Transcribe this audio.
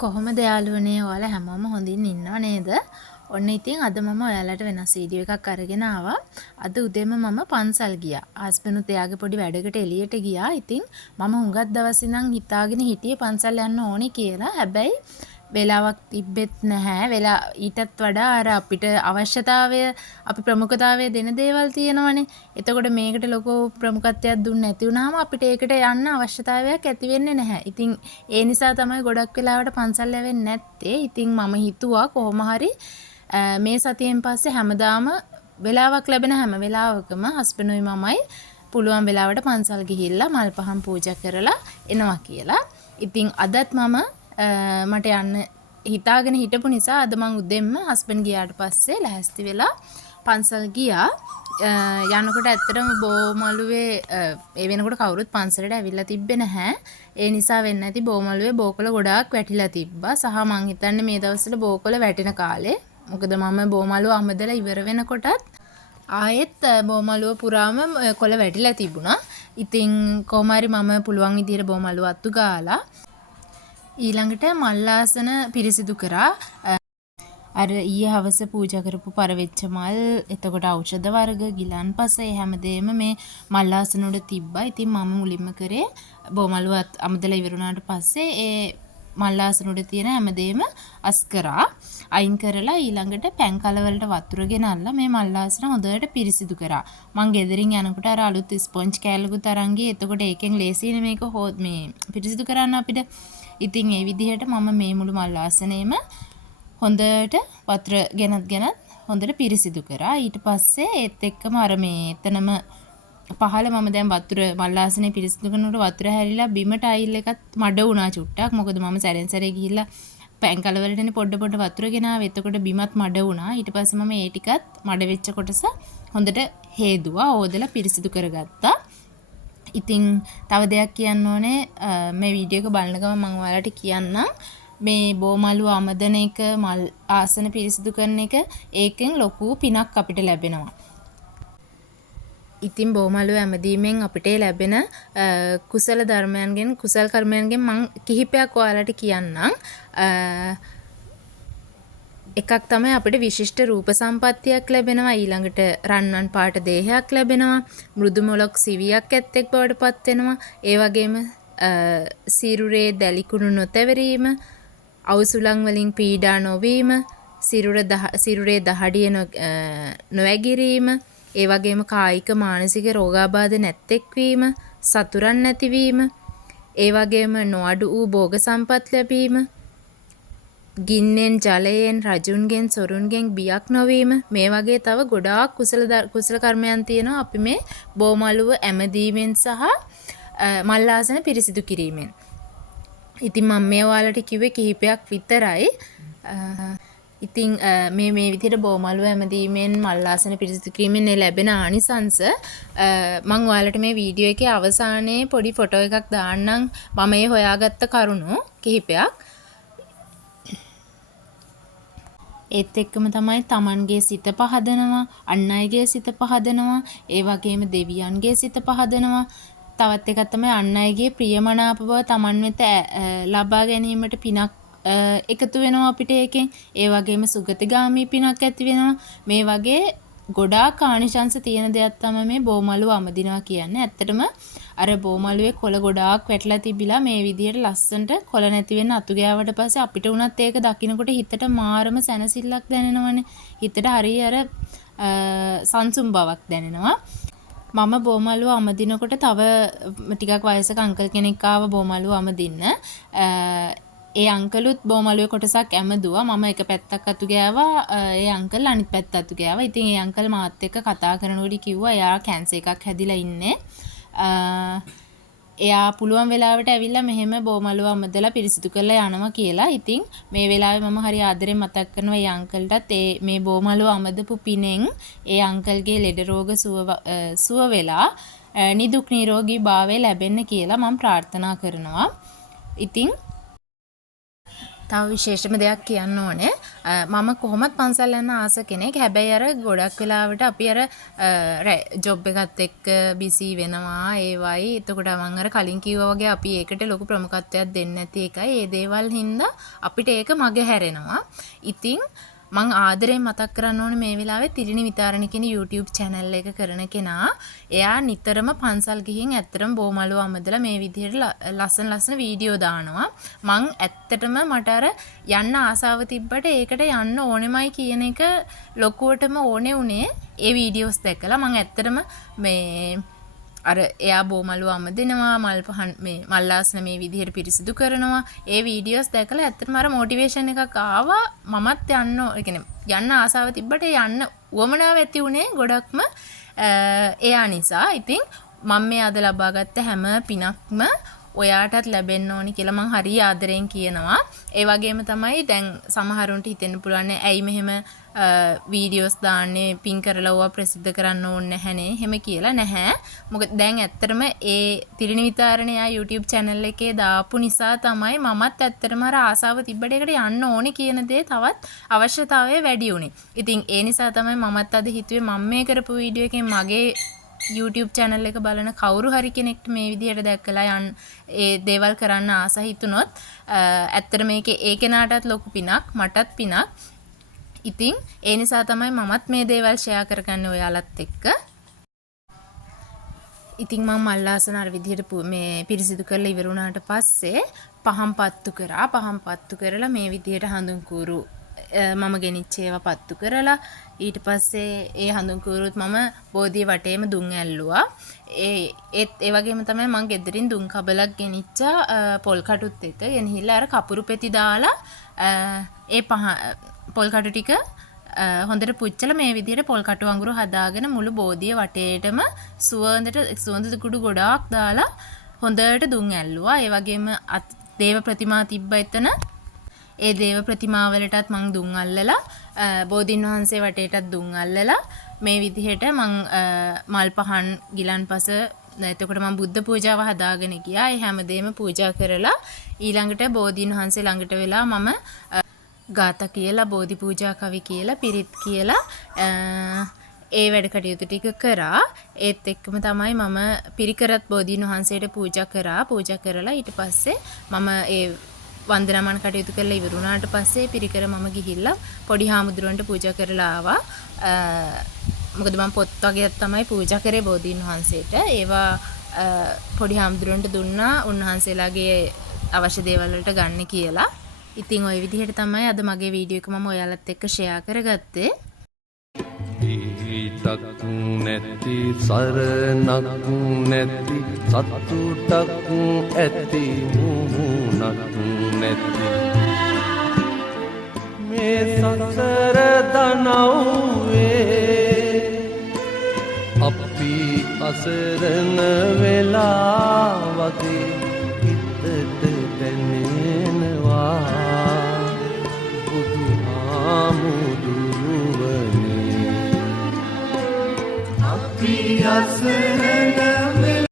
කොහොමද යාළුවනේ ඔයාලා හැමෝම හොඳින් ඉන්නව නේද? ඔන්න ඉතින් අද මම ඔයාලට වෙනස් වීඩියෝ එකක් අරගෙන ආවා. අද උදේම මම පන්සල් ගියා. හස්බන්ඩ්ුත් එයාගේ පොඩි වැඩකට එළියට ගියා. ඉතින් මම හුඟක් දවස් ඉඳන් හිතාගෙන හිටියේ පන්සල් යන්න ඕනේ කියලා. හැබැයි වෙලාවක් තිබෙත් නැහැ. ඊටත් වඩා අර අපිට අවශ්‍යතාවය අපි ප්‍රමුඛතාවය දෙන දේවල් තියෙනවනේ. එතකොට මේකට ලොකු ප්‍රමුඛත්වයක් දුන්නේ නැති වුනහම අපිට ඒකට යන්න අවශ්‍යතාවයක් ඇති වෙන්නේ නැහැ. ඉතින් ඒ නිසා තමයි ගොඩක් වෙලාවට පන්සල් යවෙන්නේ නැත්තේ. ඉතින් මම හිතුවා කොහොම හරි මේ සතියෙන් පස්සේ හැමදාම වෙලාවක් ලැබෙන හැම වෙලාවකම හස්බන්ඩ්ුයි මමයි පුළුවන් වෙලාවට පන්සල් ගිහිල්ලා මල් පහන් පූජා කරලා එනවා කියලා. ඉතින් අදත් මම මට යන්න හිතාගෙන හිටපු නිසා අද මං උදෙන්ම හස්බන්ඩ් ගියාට පස්සේ ලැහැස්ති වෙලා පන්සල් ගියා. යනකොට ඇත්තටම බෝමළුවේ ඒ වෙනකොට කවුරුත් පන්සලට ඇවිල්ලා තිබ්බේ නැහැ. ඒ නිසා වෙන්නේ නැති බෝමළුවේ බෝකොළ ගොඩාක් වැටිලා තිබ්බා. සහ මං හිතන්නේ මේ දවස්වල බෝකොළ වැටෙන කාලේ. මොකද මම බෝමළුව අමදලා ඉවර වෙනකොටත් ආයෙත් බෝමළුව පුරාම කොළ වැටිලා තිබුණා. ඉතින් කොහොම හරි මම පුළුවන් විදිහට බෝමළුව අතු ගාලා ඊළඟට මල්ලාසන පිරිසිදු කරා. අර ඊයේ හවස පූජා කරපු පරවෙච්ච මල්, එතකොට ඖෂධ වර්ග, ගිලන්පස හැමදේම මේ මල්ලාසන උඩ තිබ්බා. ඉතින් මම මුලින්ම කරේ බෝමළුවත් අමදලා ඉවර වුණාට පස්සේ ඒ මල්ලාසන උඩ තියෙන හැමදේම අස් කරා. අයින් කරලා ඊළඟට පැන් කලවලට වතුර ගෙනල්ලා මේ මල්ලාසන හොඳට පිරිසිදු කරා. මං ගෙදරින් යනකොට අර අලුත් ස්පොන්ජ් කෑල්ලකුත් අරන් ගියේ. එතකොට ඒකෙන් ලේසියිනේ මේක මේ පිරිසිදු කරන්න අපිට. ඉතින් ඒ විදිහට මම මේ මුළු මල්ලාසනේම හොඳට වතුර ගෙනත් හොඳට පිරිසිදු කරා. ඊට පස්සේ ඒත් එක්කම අර මේ එතනම පහළ මම දැන් වතුර මල්ලාසනේ පිරිසිදු කරනකොට වතුර හැරිලා බිමට අයිල් එකත් මඩ වුණා චුට්ටක්. මොකද මම සැරෙන් සැරේ ගිහිල්ලා පැන් කලවලටනේ පොඩ වතුර ගෙනාවේ. එතකොට බිමත් මඩ වුණා. ඊට පස්සේ මම ඒ ටිකත් මඩ වෙච්ච කොටස හොඳට හේදුවා. ඕදලා පිරිසිදු කරගත්තා. ඉතින් තව දෙයක් කියන්න ඕනේ. මේ වීඩියෝ එක බලන ගමන් මම ඔයාලට කියන්නම්. මේ බෝමළුව අමදන එක, මල් ආසන පිරිසිදු කරන එක, ඒකෙන් ලොකු පිනක් අපිට ලැබෙනවා. ඉතින් බෝමළුව ඇමදීමෙන් අපිට ලැබෙන කුසල ධර්මයන්ගෙන්, කුසල කර්මයන්ගෙන් මම කිහිපයක් ඔයාලට කියන්නම්. එකක් තමයි අපිට විශිෂ්ට රූප සම්පත්තියක් ලැබෙනවා. ඊළඟට රන්වන් පාට දේහයක් ලැබෙනවා. මෘදු මොලොක් සිවියක් ඇත්තෙක් බවට පත් වෙනවා. ඒ වගේම සිරුරේ දැලිකුණු නොතැවරීම, අවුසුලන් වලින් පීඩා නොවීම, සිරුරේ දහඩිය නොවැගිරීම, ඒ වගේම කායික මානසික රෝගාබාධ නැත්තෙක් වීම, සතුරන් නැතිවීම, ඒ වගේම නොඅඩු වූ භෝග සම්පත් ලැබීම, ගින්නෙන් ජලයෙන් රජුන්ගෙන් සොරුන්ගෙන් බියක් නොවීම, මේ වගේ තව ගොඩාක් කුසල කර්මයන් තියෙනවා අපි මේ බෝමළුව ඇමදීමෙන් සහ මල්ලාසන පිරිසිදු කිරීමෙන්. ඉතින් මම මේ ඔයාලට කිව්වේ කිහිපයක් විතරයි. ඉතින් මේ විදිහට බෝමළුව ඇමදීමෙන් මල්ලාසන පිරිසිදු කිරීමෙන් ලැබෙන ආනිසංස මම ඔයාලට මේ වීඩියෝ එකේ අවසානයේ පොඩි ෆොටෝ එකක් දාන්නම්. මම ඒ හොයාගත්ත කරුණු කිහිපයක්. ඒත් එක්කම තමයි තමන්ගේ සිත පහදනවා, අන් අයගේ සිත පහදනවා, ඒ වගේම දෙවියන්ගේ සිත පහදනවා. තවත් එකක් තමයි අන් අයගේ ප්‍රියමනාප බව තමන් වෙත ලබා ගැනීමට පිනක් එකතු වෙනවා අපිට ඒකෙන්. ඒ වගේම සුගතිගාමී පිනක් ඇති වෙනවා. මේ වගේ ගොඩාක් ආනිශංස තියෙන දෙයක් තමයි මේ බෝමළුව අමදිනවා කියන්නේ. ඇත්තටම අර බෝමළුවේ කොළ ගොඩාක් වැටලා තිබිලා මේ විදිහට ලස්සනට කොළ නැති වෙන්න අතු ගෑවට පස්සේ අපිට උනත් ඒක දකින්නකොට හිතට මාරම සැනසෙල්ලක් දැනෙනවනේ. හිතට හරිය අර සංසුම් බවක් දැනෙනවා. මම බෝමළුව අමදිනකොට තව ටිකක් වයසක අංකල් කෙනෙක් ආව බෝමළුව අමදින්න. ඒ අංකලුත් බෝමළුවේ කොටසක් ඇමදුවා. මම එක පැත්තක් අතු ගෑවා. ඒ අංකල් අනිත් පැත්ත අතු ගෑවා. ඉතින් ඒ අංකල් මාත් එක්ක කතා කරනකොට කිව්වා එයා කැන්සර් එකක් හැදිලා ඉන්නේ. එයා පුළුවන් වෙලාවට ඇවිල්ලා මෙහෙම බෝමළුව අමදලා පිරිසිදු කරලා යනවා කියලා. ඉතින් මේ වෙලාවේ මම හරි ආදරෙන් මතක් කරනවා ඒ අංකල්ටත් මේ බෝමළුව අමදපු පිනෙන් ඒ අංකල්ගේ ලෙඩ රෝග සුව වෙලා නිදුක් නිරෝගී භාවය ලැබෙන්න කියලා මම ප්‍රාර්ථනා කරනවා. ඉතින් තව විශේෂම දෙයක් කියන්න ඕනේ. මම කොහොමත් පන්සල් යන ආස කෙනෙක්. හැබැයි අර ගොඩක් වෙලාවට අපි අර ජොබ් එකත් එක්ක බිසි වෙනවා. ඒවයි. එතකොට මම අර කලින් කිව්වා වගේ අපි ඒකට ලොකු ප්‍රමුඛත්වයක් දෙන්නේ නැති එකයි. ඒ දේවල් හින්දා අපිට ඒක මග හැරෙනවා. ඉතින් මං ආදරයෙන් මතක් කරන්න ඕනේ මේ වෙලාවේ තිරිණි විතාරණ කියන YouTube channel එක කරන කෙනා. එයා නිතරම පන්සල් ගිහින් ඇත්තටම බෝමලුව අමදලා මේ විදිහට ලස්සන වීඩියෝ දානවා. මං ඇත්තටම මට අර යන්න ආසාව තිබ්බට ඒකට යන්න ඕනෙමයි කියන එක ලොකුවටම ඕනේ උනේ ඒ වීඩියෝස් දැකලා. මං ඇත්තටම මේ අර එයා බෝමලුව අමදිනවා, මල් පහන් මේ මල්ලාසන මේ විදිහට පිරිසිදු කරනවා. ඒ වීඩියෝස් දැකලා ඇත්තටම අර මොටිවේෂන් එකක් ආවා. මමත් යන්න ආසාව තිබ්බට යන්න උවමනාව ඇති උනේ ගොඩක්ම එයා නිසා. ඉතින් මම මේ අද ලබාගත්ත හැම පිනක්ම ඔයාටත් ලැබෙන්න ඕනි කියලා මං හරිය ආදරෙන් කියනවා. ඒ වගේම තමයි දැන් සමහරුන්ට හිතෙන්න පුළුවන් ඇයි මෙහෙම වීඩියෝස් දාන්නේ පින් කරලා ඕවා ප්‍රසිද්ධ කරන්න ඕනේ නැහනේ. එහෙම කියලා නැහැ. මොකද දැන් ඇත්තටම ඒ තිරිණි විතාරණ යා YouTube channel එකේ දාපු නිසා තමයි මමත් ඇත්තටම අර ආසාව තිබ්බට ඒකට යන්න ඕනේ කියන දේ තවත් අවශ්‍යතාවය වැඩි වුණේ. ඉතින් ඒ නිසා තමයි මමත් අද හිතුවේ මම මේ කරපු වීඩියෝ එකෙන් මගේ YouTube channel එක බලන කවුරු හරි කෙනෙක්ට මේ විදිහට දැක්කලා ඒ දේවල් කරන්න ආස හිතුනොත් ඇත්තට මේකේ ඒ කෙනාටත් ලොකු පිනක් මටත් පිනක්. ඉතින් ඒ නිසා තමයි මමත් මේ දේවල් ෂෙයා කරගන්නේ ඔයාලත් එක්ක. ඉතින් මම මල්ලාසන අර විදිහට මේ පිරිසිදු කරලා ඉවර වුණාට පස්සේ පහන් පත්තු කරා. පහන් පත්තු කරලා මේ විදිහට හඳුන් කූරු මම ගෙනිච්ච ඒවා පත්තු කරලා ඊට පස්සේ ඒ හඳුන් කූරුත් මම බෝධිය වටේම දුම් ඇල්ලුවා. ඒ වගේම තමයි මම ගෙදරින් දුම් කබලක් ගෙනිච්චා පොල් කටුත් එක්ක ගෙනහිල්ලා අර කපුරු පෙති දාලා ඒ පොල් කටු ටික හොඳට පුච්චලා මේ විදිහට පොල් කටු අඟුරු හදාගෙන මුළු බෝධිය වටේටම සුවඳ කුඩු ගොඩාක් දාලා හොඳට දුම් ඇල්ලුවා. ඒ වගේම දේව ප්‍රතිමා තිබ්බ එතන. ඒ දේව ප්‍රතිමා වලටත් මං දුම් අල්ලලා බෝධින් වහන්සේ වටේටත් දුම් අල්ලලා මේ විදිහට මං මල් පහන් ගිලන්පස එතකොට මම බුද්ධ පූජාව හදාගෙන ගියා. ඒ හැමදේම පූජා කරලා ඊළඟට බෝධින් වහන්සේ ළඟට වෙලා මම ගාථා කියලා බෝධි පූජා කවි කියලා පිරිත් කියලා ඒ වැඩ කටයුතු ටික කරා. ඒත් එක්කම තමයි මම පිරිකරත් බෝධින් වහන්සේට පූජා කරා. පූජා කරලා ඊට පස්සේ මම ඒ වන්දනාමාන කටයුතු කරලා ඉවර වුණාට පස්සේ පිරිකර මම ගිහිල්ලා පොඩි හාමුදුරුවන්ට පූජා කරලා ආවා. මොකද මම පොත් වගේක් තමයි පූජා කරේ බෝධීන් වහන්සේට. ඒවා පොඩි හාමුදුරුවන්ට දුන්නා උන්වහන්සේලාගේ අවශ්‍ය දේවල් වලට ගන්න කියලා. ඉතින් ওই විදිහට තමයි අද මගේ වීඩියෝ එක මම ඔයාලත් එක්ක ෂෙයා කරගත්තේ. ඊටක් නැති සරණක් නැති සතුටක් ඇති මුහුණක් නැති මේ සසර දනව්වේ අපි අසරණ වෙලා වගේ හිතට දැනෙනවා බුදුහාමුදුරුවනේ අපි අසරණ